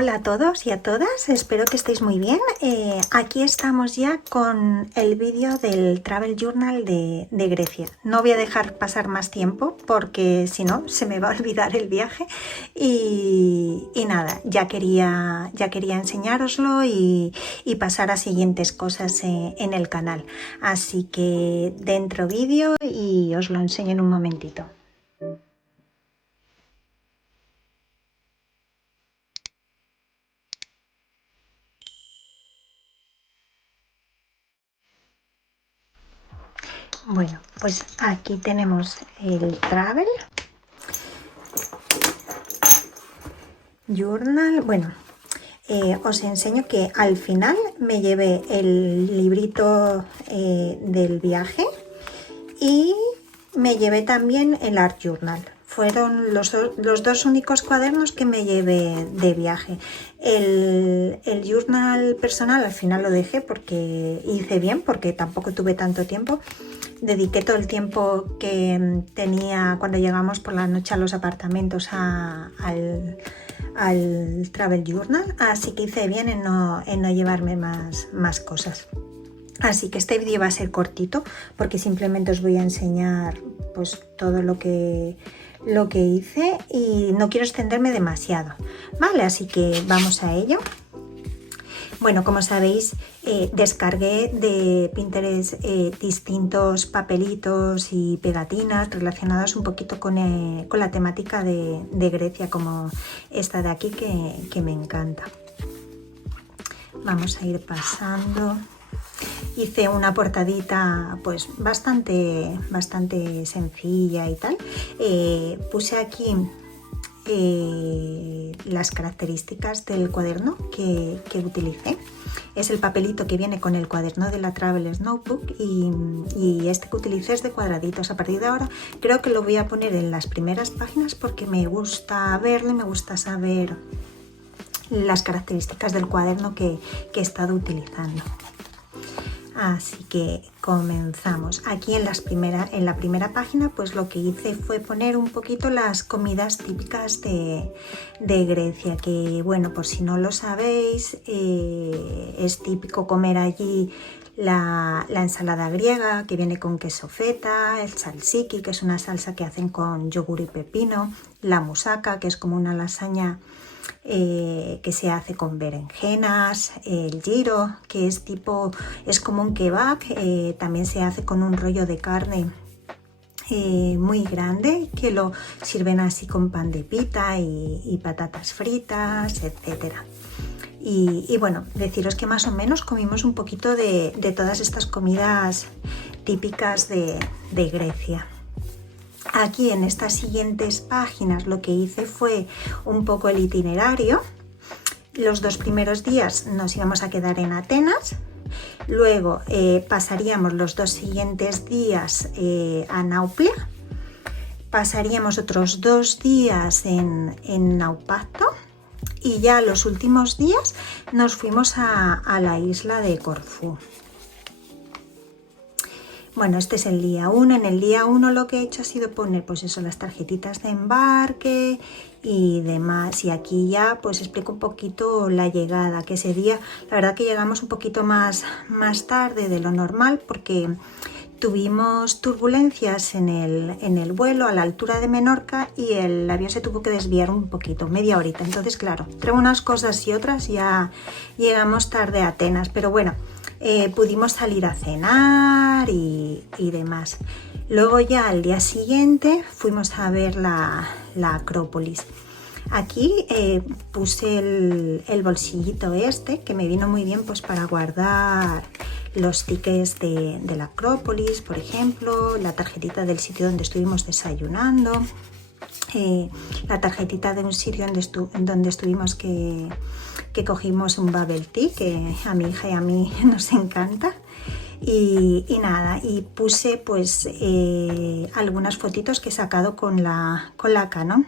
Hola a todos y a todas, espero que estéis muy bien. Aquí estamos ya con el vídeo del Travel Journal de Grecia. No voy a dejar pasar más tiempo porque si no se me va a olvidar el viaje y nada, ya quería enseñároslo y pasar a siguientes cosas en el canal. Así que dentro vídeo y os lo enseño en un momentito. Bueno, pues aquí tenemos el Travel Journal. Bueno, os enseño que al final me llevé el librito del viaje y me llevé también el Art Journal. Fueron los dos únicos cuadernos que me llevé de viaje. El journal personal al final lo dejé porque hice bien, porque tampoco tuve tanto tiempo. Dediqué todo el tiempo que tenía cuando llegamos por la noche a los apartamentos al Travel Journal, así que hice bien en no llevarme más cosas. Así que este vídeo va a ser cortito porque simplemente os voy a enseñar pues todo lo que hice y no quiero extenderme demasiado, ¿vale? Así que vamos a ello. Bueno, como sabéis, descargué de Pinterest distintos papelitos y pegatinas relacionadas un poquito con la temática de Grecia, como esta de aquí que me encanta. Vamos a ir pasando. Hice una portadita pues bastante sencilla y tal. Puse aquí las características del cuaderno que utilicé. Es el papelito que viene con el cuaderno de la Traveler's Notebook y este que utilicé es de cuadraditos. A partir de ahora creo que lo voy a poner en las primeras páginas porque me gusta verlo y me gusta saber las características del cuaderno que he estado utilizando. Así que comenzamos. Aquí en la primera página pues lo que hice fue poner un poquito las comidas típicas de Grecia, que bueno, por si no lo sabéis, es típico comer allí la ensalada griega que viene con queso feta, el tzatziki, que es una salsa que hacen con yogur y pepino, la moussaka, que es como una lasaña que se hace con berenjenas, el gyro, que es como un kebab, también se hace con un rollo de carne muy grande que lo sirven así con pan de pita y patatas fritas, etcétera. Y bueno, deciros que más o menos comimos un poquito de todas estas comidas típicas de Grecia. Aquí en estas siguientes páginas lo que hice fue un poco el itinerario. Los 2 primeros días nos íbamos a quedar en Atenas, luego pasaríamos los 2 siguientes días a Nauplia, pasaríamos otros 2 días en Naupacto y ya los últimos días nos fuimos a la isla de Corfú. Bueno, este es el día 1. En el día 1 lo que he hecho ha sido poner pues eso, las tarjetitas de embarque y demás. Y aquí ya pues explico un poquito la llegada, que ese día la verdad que llegamos un poquito más tarde de lo normal porque tuvimos turbulencias en el vuelo a la altura de Menorca y el avión se tuvo que desviar un poquito, media horita. Entonces, claro, entre unas cosas y otras ya llegamos tarde a Atenas, pero bueno, pudimos salir a cenar y demás. Luego ya al día siguiente fuimos a ver la Acrópolis. Aquí puse el bolsillito este que me vino muy bien pues para guardar los tickets de la Acrópolis, por ejemplo, la tarjetita del sitio donde estuvimos desayunando, la tarjetita de un sitio donde estuvimos que cogimos un bubble tea que a mi hija y a mí nos encanta. Y nada, y puse pues algunas fotitos que he sacado con la Canon.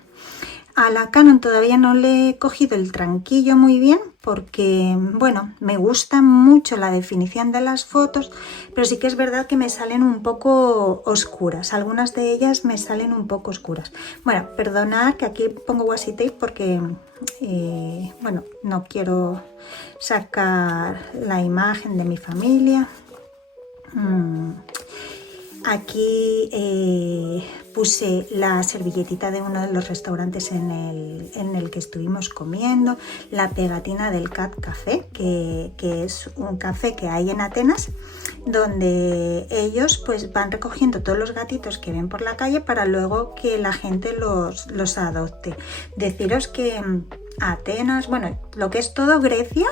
A la Canon todavía no le he cogido el tranquillo muy bien porque, bueno, me gusta mucho la definición de las fotos, pero sí que es verdad que me salen un poco oscuras. Algunas de ellas me salen un poco oscuras. Bueno, perdonad que aquí pongo washi tape porque, bueno, no quiero sacar la imagen de mi familia. Aquí puse la servilletita de uno de los restaurantes en el que estuvimos comiendo, la pegatina del Cat Café, que es un café que hay en Atenas, donde ellos pues van recogiendo todos los gatitos que ven por la calle para luego que la gente los adopte. Deciros que Atenas, bueno, lo que es todo Grecia,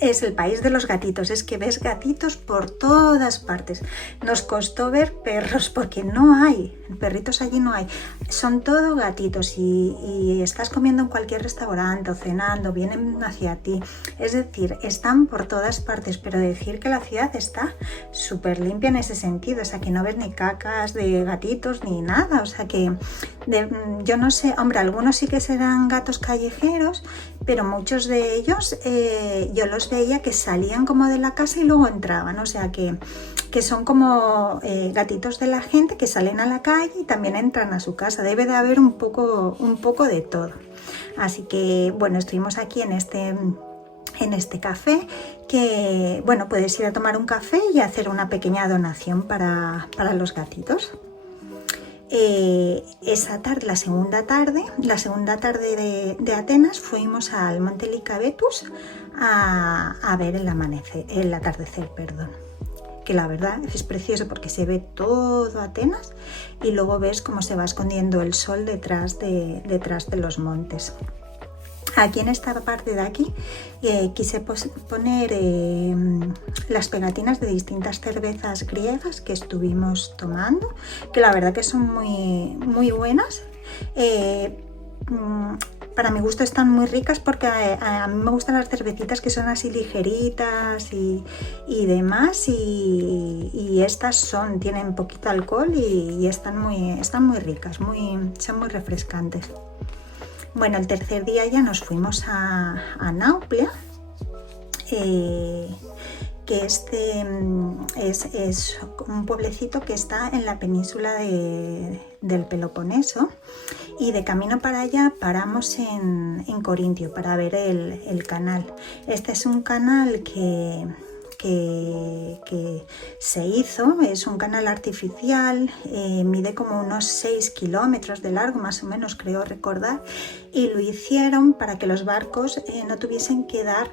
es el país de los gatitos, es que ves gatitos por todas partes. Nos costó ver perros porque no hay, perritos allí no hay, son todo gatitos y estás comiendo en cualquier restaurante o cenando, vienen hacia ti, es decir, están por todas partes, pero decir que la ciudad está súper limpia en ese sentido, o sea que no ves ni cacas de gatitos ni nada, o sea que yo no sé, hombre, algunos sí que serán gatos callejeros, pero muchos de ellos yo los veía que salían como de la casa y luego entraban, o sea que son como gatitos de la gente que salen a la calle y también entran a su casa. Debe de haber un poco de todo. Así que bueno, estuvimos aquí en este café que, bueno, puedes ir a tomar un café y hacer una pequeña donación para los gatitos. Esa tarde, la segunda tarde de Atenas, fuimos al Monte Lycabettus a ver el atardecer, perdón. Que la verdad es precioso porque se ve todo Atenas y luego ves cómo se va escondiendo el sol detrás de los montes. Aquí en esta parte de aquí quise poner las pegatinas de distintas cervezas griegas que estuvimos tomando, que la verdad que son muy, muy buenas. Para mi gusto están muy ricas porque a mí me gustan las cervecitas que son así ligeritas y demás, y estas tienen poquito alcohol y están muy ricas, son muy refrescantes. Bueno, el tercer día ya nos fuimos a Nauplia, que es un pueblecito que está en la península del Peloponeso, y de camino para allá paramos en Corintio para ver el canal. Este es un canal que se hizo, es un canal artificial, mide como unos 6 kilómetros de largo, más o menos creo recordar, y lo hicieron para que los barcos no tuviesen que dar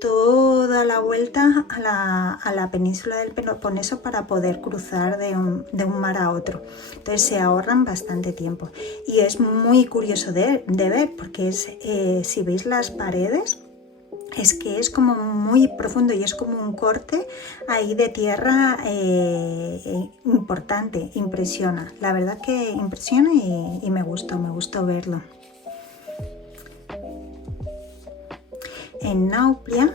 toda la vuelta a la península del Peloponeso para poder cruzar de un mar a otro. Entonces se ahorran bastante tiempo y es muy curioso de ver porque si veis las paredes, es que es como muy profundo y es como un corte ahí de tierra importante, impresiona. La verdad que impresiona y me gustó verlo. En Nauplia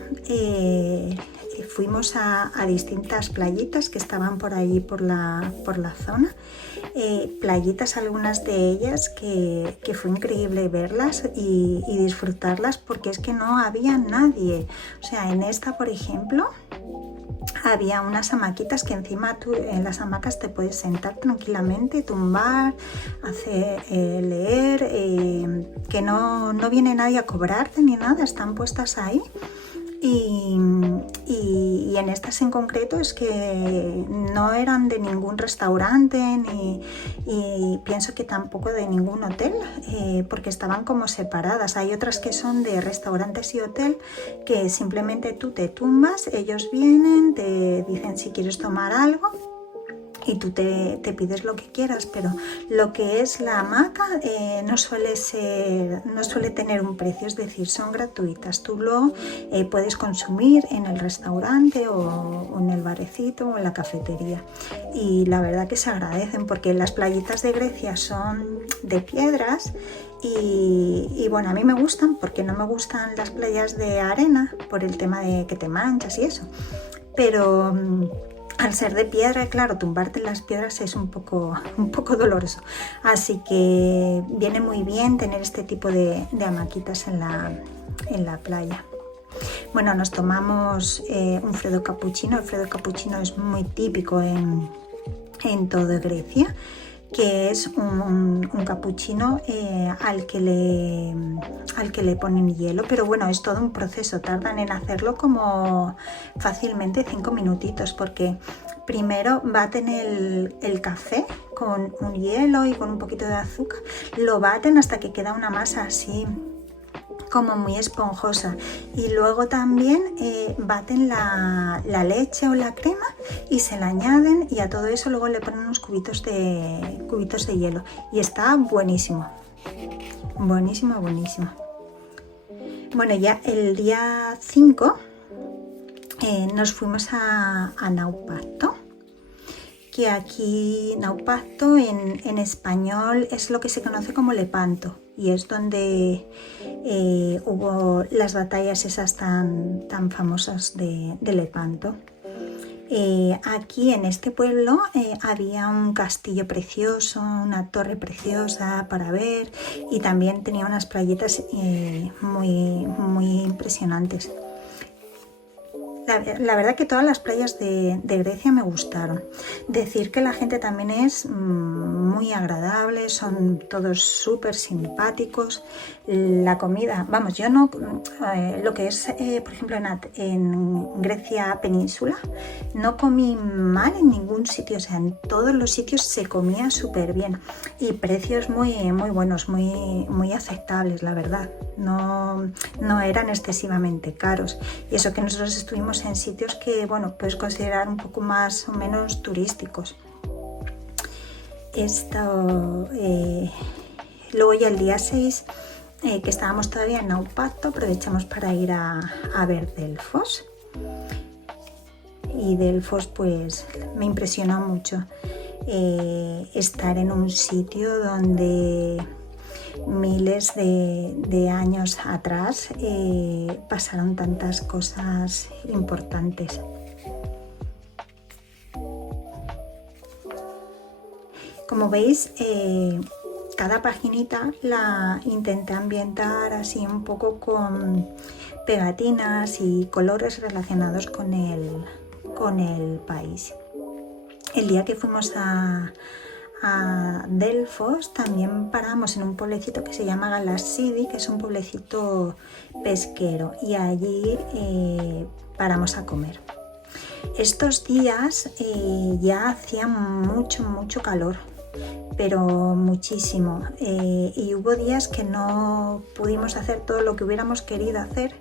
fuimos a distintas playitas que estaban por allí por la zona. Playitas, algunas de ellas que fue increíble verlas y disfrutarlas porque es que no había nadie. O sea, en esta, por ejemplo, había unas hamaquitas que encima tú en las hamacas te puedes sentar tranquilamente, tumbar, leer, que no viene nadie a cobrarte ni nada, están puestas ahí. Y en estas en concreto es que no eran de ningún restaurante y pienso que tampoco de ningún hotel, porque estaban como separadas. Hay otras que son de restaurantes y hotel que simplemente tú te tumbas, ellos vienen, te dicen si quieres tomar algo y tú te pides lo que quieras, pero lo que es la hamaca no suele tener un precio, es decir, son gratuitas. Tú lo puedes consumir en el restaurante o en el barecito o en la cafetería, y la verdad que se agradecen porque las playitas de Grecia son de piedras y bueno, a mí me gustan porque no me gustan las playas de arena por el tema de que te manchas y eso, pero al ser de piedra, claro, tumbarte en las piedras es un poco doloroso. Así que viene muy bien tener este tipo de hamaquitas en la playa. Bueno, nos tomamos un freddo cappuccino. El freddo cappuccino es muy típico en toda Grecia, que es un cappuccino al que le ponen hielo, pero bueno, es todo un proceso, tardan en hacerlo como fácilmente 5 minutitos, porque primero baten el café con un hielo y con un poquito de azúcar, lo baten hasta que queda una masa así como muy esponjosa, y luego también baten la leche o la crema y se la añaden, y a todo eso luego le ponen unos cubitos de hielo y está buenísimo, buenísimo. Bueno, ya el día 5 nos fuimos a Naupacto, que aquí Naupacto en español es lo que se conoce como Lepanto, y es donde hubo las batallas esas tan famosas de Lepanto. Aquí en este pueblo había un castillo precioso, una torre preciosa para ver, y también tenía unas playitas muy impresionantes. La verdad que todas las playas de Grecia me gustaron. Decir que la gente también es muy agradable, son todos súper simpáticos. La comida, vamos, yo no, lo que es, por ejemplo, en Grecia península, no comí mal en ningún sitio, o sea, en todos los sitios se comía súper bien, y precios muy buenos, muy aceptables, la verdad. No eran excesivamente caros, y eso que nosotros estuvimos en sitios que, bueno, puedes considerar un poco más o menos turísticos. Luego ya el día 6, que estábamos todavía en Naupacto, aprovechamos para ir a ver Delfos, y Delfos pues me impresionó mucho estar en un sitio donde miles de años atrás pasaron tantas cosas importantes. Como veis, cada paginita la intenté ambientar así un poco con pegatinas y colores relacionados con el país. El día que fuimos a Delfos también paramos en un pueblecito que se llama Galassidi, que es un pueblecito pesquero, y allí paramos a comer. Estos días ya hacía mucho calor, pero muchísimo, y hubo días que no pudimos hacer todo lo que hubiéramos querido hacer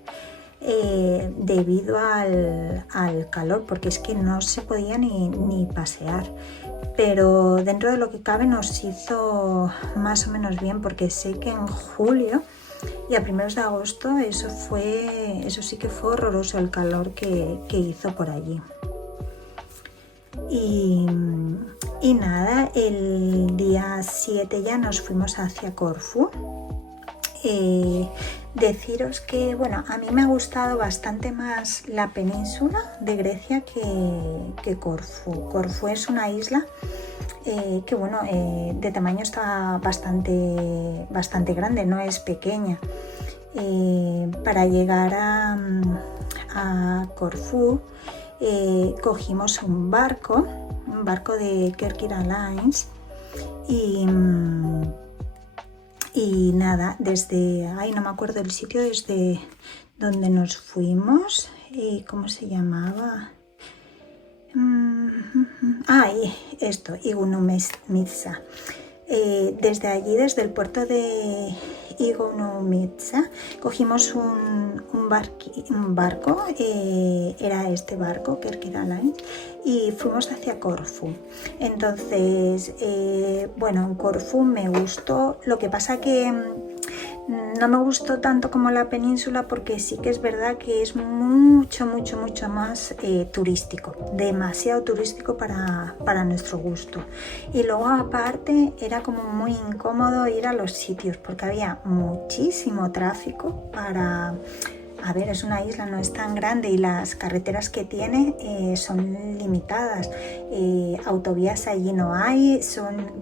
debido al calor, porque es que no se podía ni pasear. Pero dentro de lo que cabe nos hizo más o menos bien, porque sé que en julio y a primeros de agosto eso sí que fue horroroso el calor que hizo por allí. Y nada, el día 7 ya nos fuimos hacia Corfú. Deciros que, bueno, a mí me ha gustado bastante más la península de Grecia que Corfú. Corfú es una isla que, bueno, de tamaño está bastante grande, no es pequeña. Para llegar a Corfú cogimos un barco de Turkish Airlines, y nada, no me acuerdo el sitio desde donde nos fuimos, ¿cómo se llamaba? Igoumenitsa. Desde allí, desde el puerto de Igoumenitsa, cogimos un barco, era este barco, Turkish Airlines, y fuimos hacia Corfú. Entonces, bueno, en Corfú me gustó, lo que pasa que no me gustó tanto como la península, porque sí que es verdad que es mucho más turístico, demasiado turístico para nuestro gusto. Y luego aparte era como muy incómodo ir a los sitios, porque había muchísimo tráfico para a ver, es una isla, no es tan grande y las carreteras que tiene son limitadas. Autovías allí no hay, son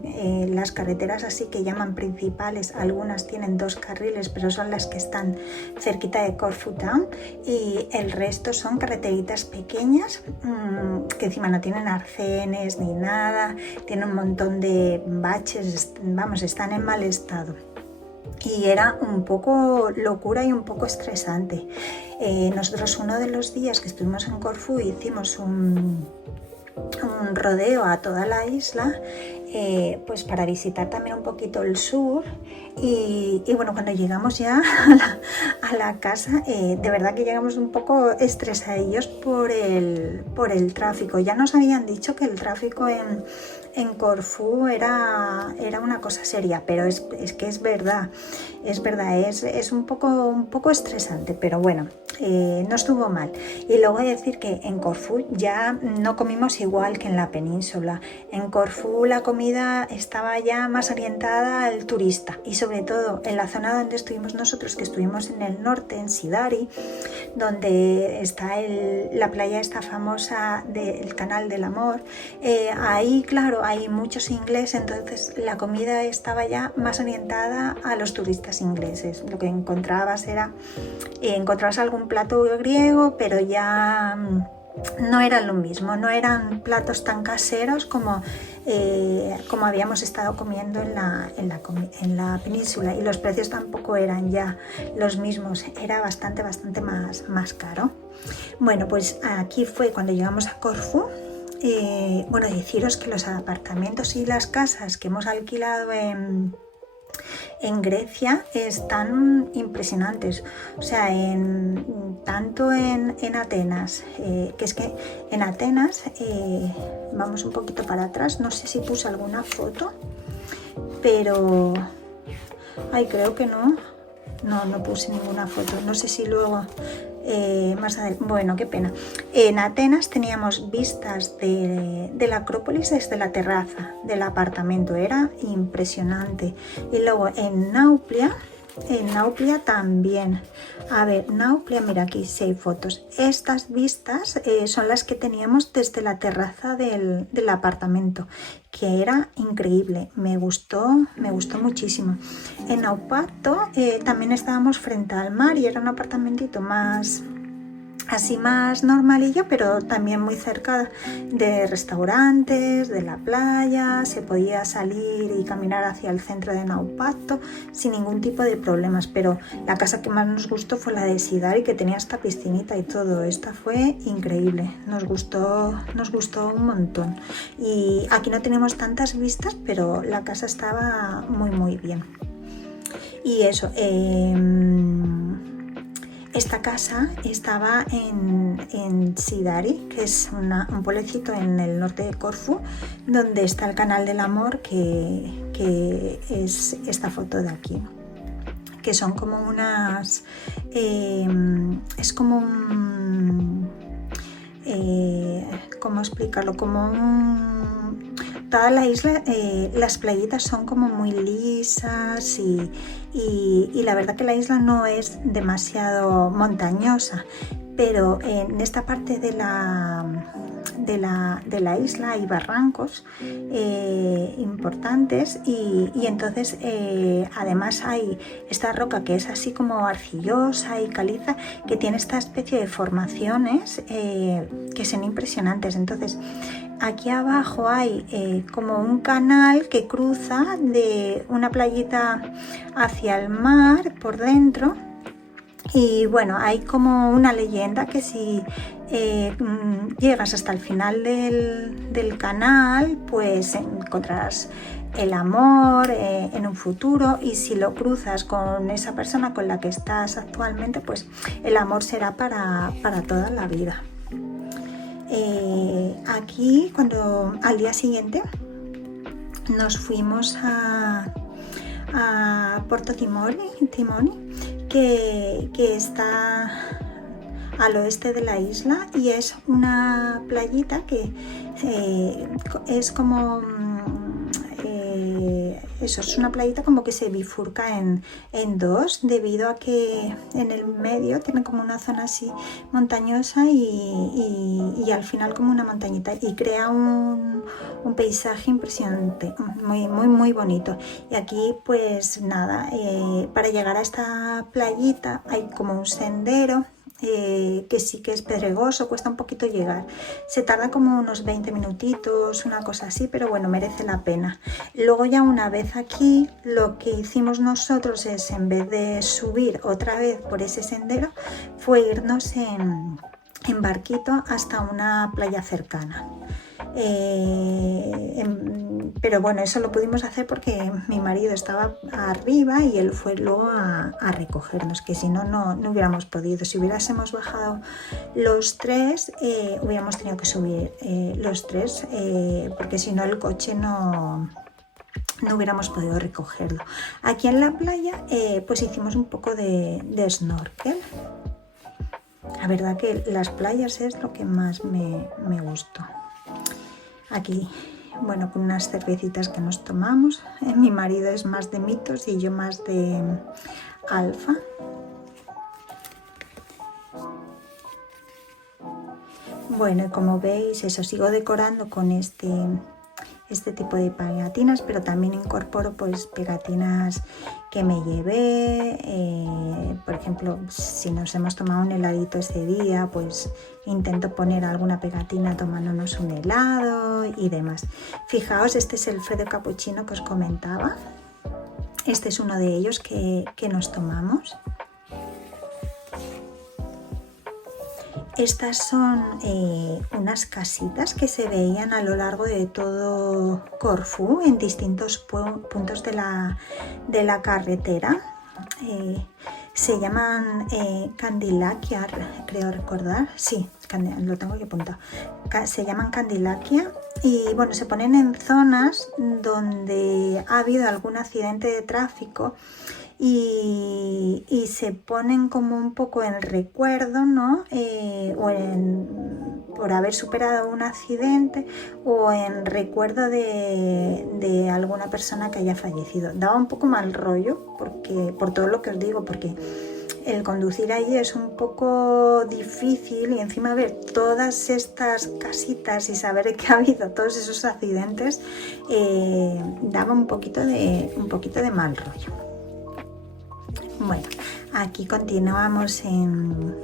las carreteras así que llaman principales, algunas tienen 2 carriles, pero son las que están cerquita de Corfu Town, y el resto son carreteritas pequeñas que encima no tienen arcenes ni nada, tienen un montón de baches, vamos, están en mal estado. Y era un poco locura y un poco estresante. Nosotros uno de los días que estuvimos en Corfú hicimos un rodeo a toda la isla, pues para visitar también un poquito el sur. Y bueno, cuando llegamos ya a la casa, de verdad que llegamos un poco estresadillos por el tráfico. Ya nos habían dicho que el tráfico en Corfú era una cosa seria, pero es que es verdad, es un poco estresante, pero bueno, no estuvo mal. Y luego he de decir que en Corfú ya no comimos igual que en la península. En Corfú la comida estaba ya más orientada al turista, y sobre todo en la zona donde estuvimos nosotros, que estuvimos en el norte, en Sidari, donde está la playa esta famosa del Canal del Amor. Ahí, claro, hay muchos ingleses, entonces la comida estaba ya más orientada a los turistas ingleses. Lo que encontrabas algún plato griego, pero ya no era lo mismo, no eran platos tan caseros como habíamos estado comiendo en la península, y los precios tampoco eran ya los mismos, era bastante más caro. Bueno, pues aquí fue cuando llegamos a Corfú. Bueno, deciros que los apartamentos y las casas que hemos alquilado en Grecia están impresionantes. O sea, tanto en Atenas, que es que en Atenas, vamos un poquito para atrás, no sé si puse alguna foto, pero creo que no puse ninguna foto, no sé si luego más adelante. Bueno, qué pena. En Atenas teníamos vistas de la Acrópolis desde la terraza del apartamento, era impresionante. Y luego en Nauplia también. A ver, Nauplia, mira aquí sí hay fotos. Estas vistas son las que teníamos desde la terraza del apartamento, que era increíble, me gustó muchísimo. En Naupacto también estábamos frente al mar y era un apartamentito más normalillo, pero también muy cerca de restaurantes, de la playa, se podía salir y caminar hacia el centro de Naupacto sin ningún tipo de problemas. Pero la casa que más nos gustó fue la de Sidari, que tenía esta piscinita y todo. Esta fue increíble, nos gustó un montón. Y aquí no tenemos tantas vistas, pero la casa estaba muy bien. Y eso, esta casa estaba en Sidari, que es un pueblecito en el norte de Corfú, donde está el Canal del Amor, que es esta foto de aquí, que son como unas... es como un... ¿cómo explicarlo? Como un... Toda la isla, las playitas son como muy lisas y la verdad que la isla no es demasiado montañosa, pero en esta parte de la isla hay barrancos importantes y entonces además hay esta roca que es así como arcillosa y caliza, que tiene esta especie de formaciones que son impresionantes. Entonces aquí abajo hay como un canal que cruza de una playita hacia el mar por dentro. Y bueno, hay como una leyenda que si llegas hasta el final del canal, pues encontrarás el amor en un futuro, y si lo cruzas con esa persona con la que estás actualmente, pues el amor será para toda la vida. Aquí, al día siguiente nos fuimos a Porto Timoni, que está al oeste de la isla, y es una playita que es como eso es una playita como que se bifurca en dos, debido a que en el medio tiene como una zona así montañosa y al final como una montañita, y crea un paisaje impresionante, muy bonito. Y aquí pues nada, para llegar a esta playita hay como un sendero que sí que es pedregoso, cuesta un poquito llegar, se tarda como unos 20 minutitos, una cosa así, pero bueno, merece la pena. Luego ya una vez aquí, lo que hicimos nosotros es, en vez de subir otra vez por ese sendero, fue irnos en barquito hasta una playa cercana. Pero bueno, eso lo pudimos hacer porque mi marido estaba arriba y él fue luego a recogernos, que si no, no hubiéramos podido. Si hubiésemos bajado los tres, hubiéramos tenido que subir los tres, porque si no el coche no hubiéramos podido recogerlo. Aquí en la playa pues hicimos un poco de snorkel. La verdad que las playas es lo que más me gustó. Aquí, bueno, con unas cervecitas que nos tomamos. Mi marido es más de Mitos y yo más de Alfa. Bueno, y como veis, eso, sigo decorando con este tipo de pegatinas, pero también incorporo pues pegatinas que me llevé, por ejemplo, si nos hemos tomado un heladito ese día, pues intento poner alguna pegatina tomándonos un helado y demás. Fijaos, este es el Freddo Cappuccino que os comentaba, este es uno de ellos que nos tomamos. Estas son unas casitas que se veían a lo largo de todo Corfú, en distintos puntos de la carretera. Se llaman Candilaquia, creo recordar. Sí, lo tengo aquí apuntado. Se llaman Candilaquia y bueno, se ponen en zonas donde ha habido algún accidente de tráfico. Y se ponen como un poco en recuerdo, ¿no? Por haber superado un accidente o en recuerdo de alguna persona que haya fallecido. Daba un poco mal rollo por todo lo que os digo, porque el conducir allí es un poco difícil y encima ver todas estas casitas y saber que ha habido todos esos accidentes daba un poquito de mal rollo. Bueno, aquí continuamos en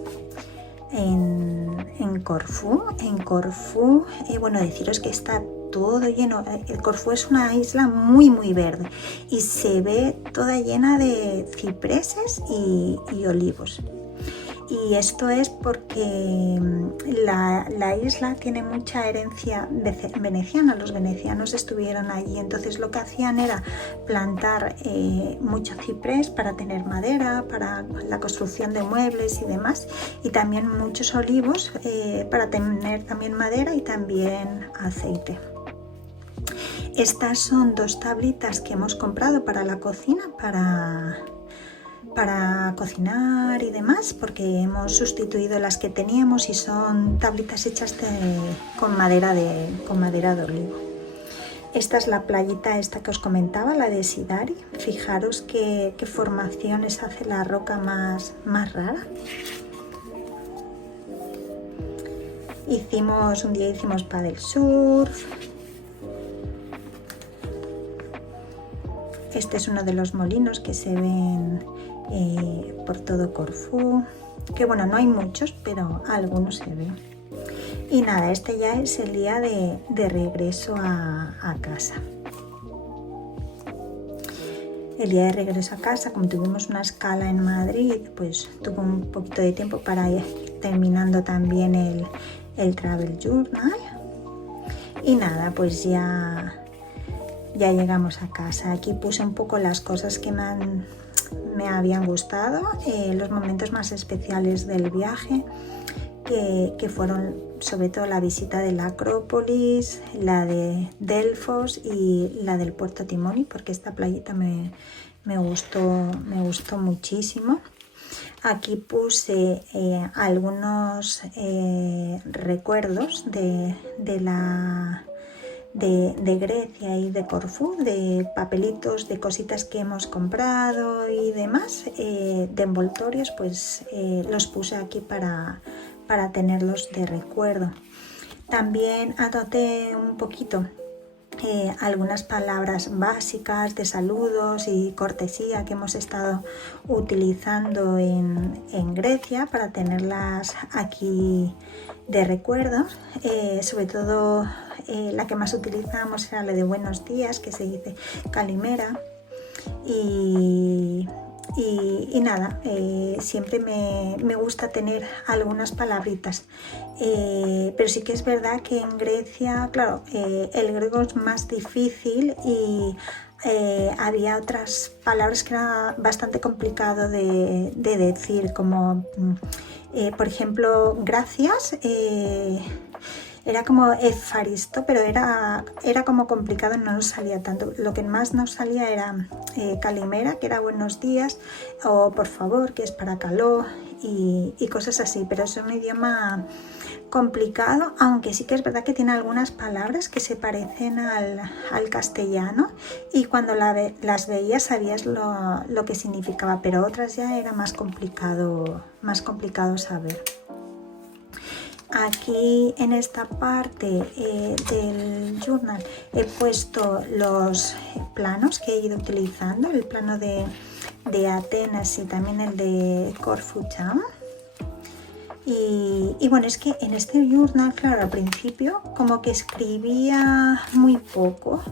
Corfú. En Corfú, bueno, deciros que está todo lleno. El Corfú es una isla muy verde y se ve toda llena de cipreses y olivos. Y esto es porque la isla tiene mucha herencia veneciana. Los venecianos estuvieron allí, entonces lo que hacían era plantar mucho ciprés para tener madera, para la construcción de muebles y demás, y también muchos olivos para tener también madera y también aceite. Estas son 2 tablitas que hemos comprado para la cocina, para cocinar y demás, porque hemos sustituido las que teníamos y son tablitas hechas con madera de olivo. Esta es la playita esta que os comentaba, la de Sidari. Fijaros qué formaciones hace la roca más rara. Un día hicimos paddle surf. Este es uno de los molinos que se ven por todo Corfú, que bueno, no hay muchos, pero algunos se ven. Y nada, este ya es el día de regreso a casa. El día de regreso a casa, como tuvimos una escala en Madrid, pues tuve un poquito de tiempo para ir terminando también el Travel Journal. Y nada, pues ya llegamos a casa. Aquí puse un poco las cosas que me habían gustado, los momentos más especiales del viaje, que fueron sobre todo la visita de la Acrópolis, la de Delfos y la del Puerto Timoni, porque esta playita me gustó muchísimo. Aquí puse algunos recuerdos de de Grecia y de Corfú, de papelitos, de cositas que hemos comprado y demás, de envoltorios, pues los puse aquí para tenerlos de recuerdo. También anoté un poquito algunas palabras básicas de saludos y cortesía que hemos estado utilizando en Grecia para tenerlas aquí de recuerdo. Sobre todo la que más utilizamos era la de buenos días, que se dice Kalimera. Y nada, siempre me gusta tener algunas palabritas, pero sí que es verdad que en Grecia, claro, el griego es más difícil y había otras palabras que era bastante complicado de decir, como por ejemplo gracias. Era como efaristo, pero era como complicado, no nos salía tanto. Lo que más nos salía era Kalimera, que era buenos días, o por favor, que es para caló, y cosas así. Pero es un idioma complicado, aunque sí que es verdad que tiene algunas palabras que se parecen al castellano, y cuando las veías sabías lo que significaba, pero otras ya era más complicado saber. Aquí en esta parte del journal he puesto los planos que he ido utilizando, el plano de Atenas y también el de Corfú. Y bueno, es que en este journal, claro, al principio como que escribía muy poco.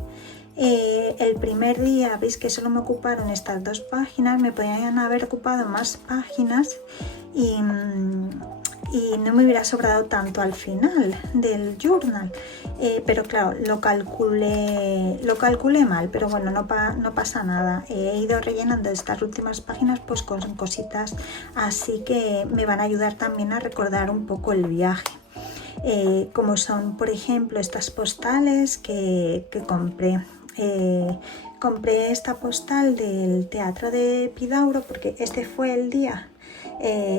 El primer día, veis que solo me ocuparon estas 2 páginas, me podrían haber ocupado más páginas y no me hubiera sobrado tanto al final del journal, pero claro, lo calculé mal, pero bueno, no pasa nada. He ido rellenando estas últimas páginas pues con cositas así que me van a ayudar también a recordar un poco el viaje, como son por ejemplo estas postales que compré. Compré esta postal del Teatro de Epidauro porque este fue el día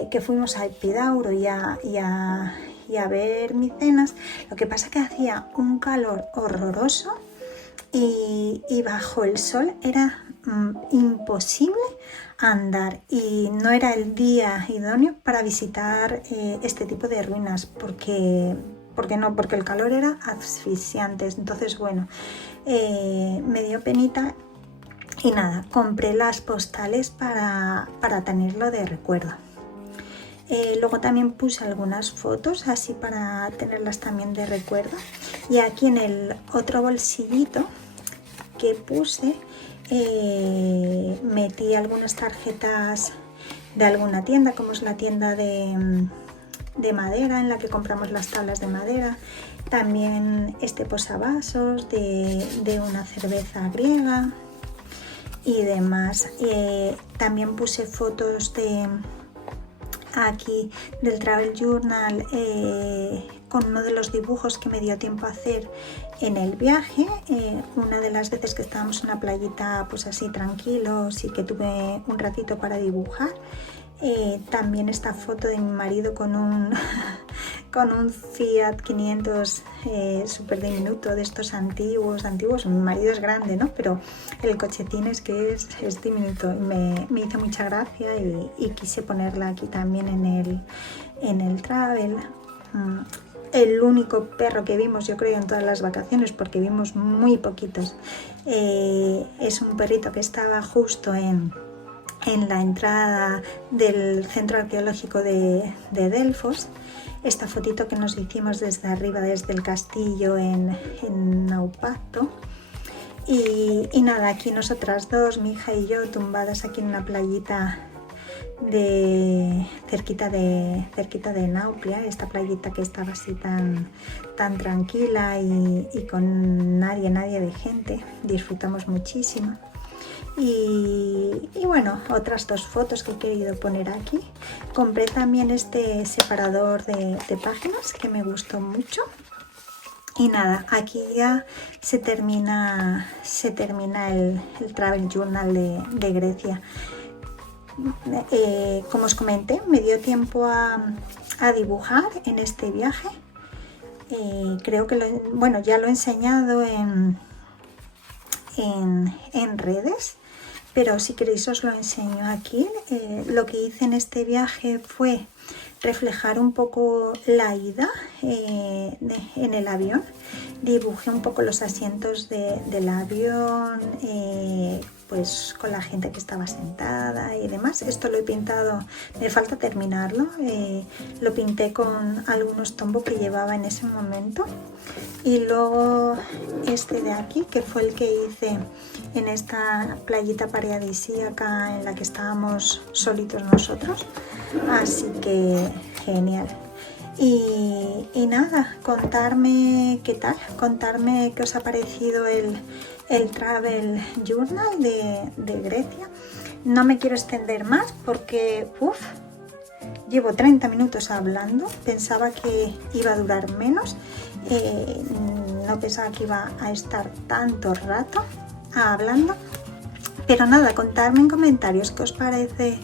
que fuimos a Epidauro y a ver Micenas. Lo que pasa que hacía un calor horroroso y bajo el sol era imposible andar, y no era el día idóneo para visitar este tipo de ruinas porque el calor era asfixiante. Entonces bueno, me dio penita y nada, compré las postales para tenerlo de recuerdo. Luego también puse algunas fotos así para tenerlas también de recuerdo, y aquí en el otro bolsillito que puse metí algunas tarjetas de alguna tienda, como es la tienda de madera en la que compramos las tablas de madera, también este posavasos de una cerveza griega y demás. También puse fotos aquí del Travel Journal con uno de los dibujos que me dio tiempo a hacer en el viaje, una de las veces que estábamos en una playita pues así tranquilos y que tuve un ratito para dibujar. También esta foto de mi marido con un Fiat 500 súper diminuto, de estos antiguos. Mi marido es grande, ¿no? Pero el cochetín es diminuto. Me hizo mucha gracia y quise ponerla aquí también en el travel. El único perro que vimos, yo creo, en todas las vacaciones, porque vimos muy poquitos, es un perrito que estaba justo en la entrada del centro arqueológico de Delfos. Esta fotito que nos hicimos desde arriba, desde el castillo en Naupacto. Y nada, aquí nosotras dos, mi hija y yo, tumbadas aquí en una playita cerquita de Nauplia, esta playita que estaba así tan tranquila y con nadie de gente. Disfrutamos muchísimo. Y bueno, otras 2 fotos que he querido poner aquí. Compré también este separador de páginas que me gustó mucho. Y nada, aquí ya se termina el Travel Journal de Grecia. Como os comenté, me dio tiempo a dibujar en este viaje. creo que ya lo he enseñado en redes, pero si queréis os lo enseño aquí. Lo que hice en este viaje fue reflejar un poco la ida en el avión. Dibujé un poco los asientos del avión, pues con la gente que estaba sentada y demás. Esto lo he pintado, me falta terminarlo, lo pinté con algunos tombos que llevaba en ese momento. Y luego este de aquí, que fue el que hice en esta playita paradisíaca en la que estábamos solitos nosotros, así que genial. Y nada, contarme qué tal, contarme qué os ha parecido el Travel Journal de Grecia. No me quiero extender más porque llevo 30 minutos hablando, pensaba que iba a durar menos, no pensaba que iba a estar tanto rato hablando, pero nada, contarme en comentarios qué os parece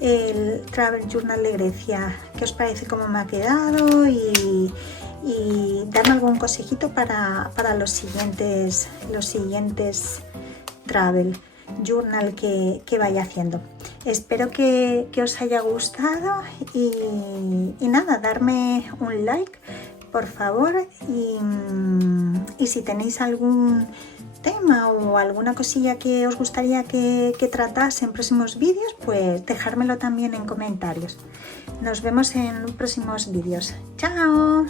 el Travel Journal de Grecia, qué os parece cómo me ha quedado y darme algún consejito para los siguientes Travel Journal que vaya haciendo. Espero que os haya gustado y nada, darme un like por favor, y si tenéis algún tema o alguna cosilla que os gustaría que tratase en próximos vídeos, pues dejármelo también en comentarios. Nos vemos en próximos vídeos. ¡Chao!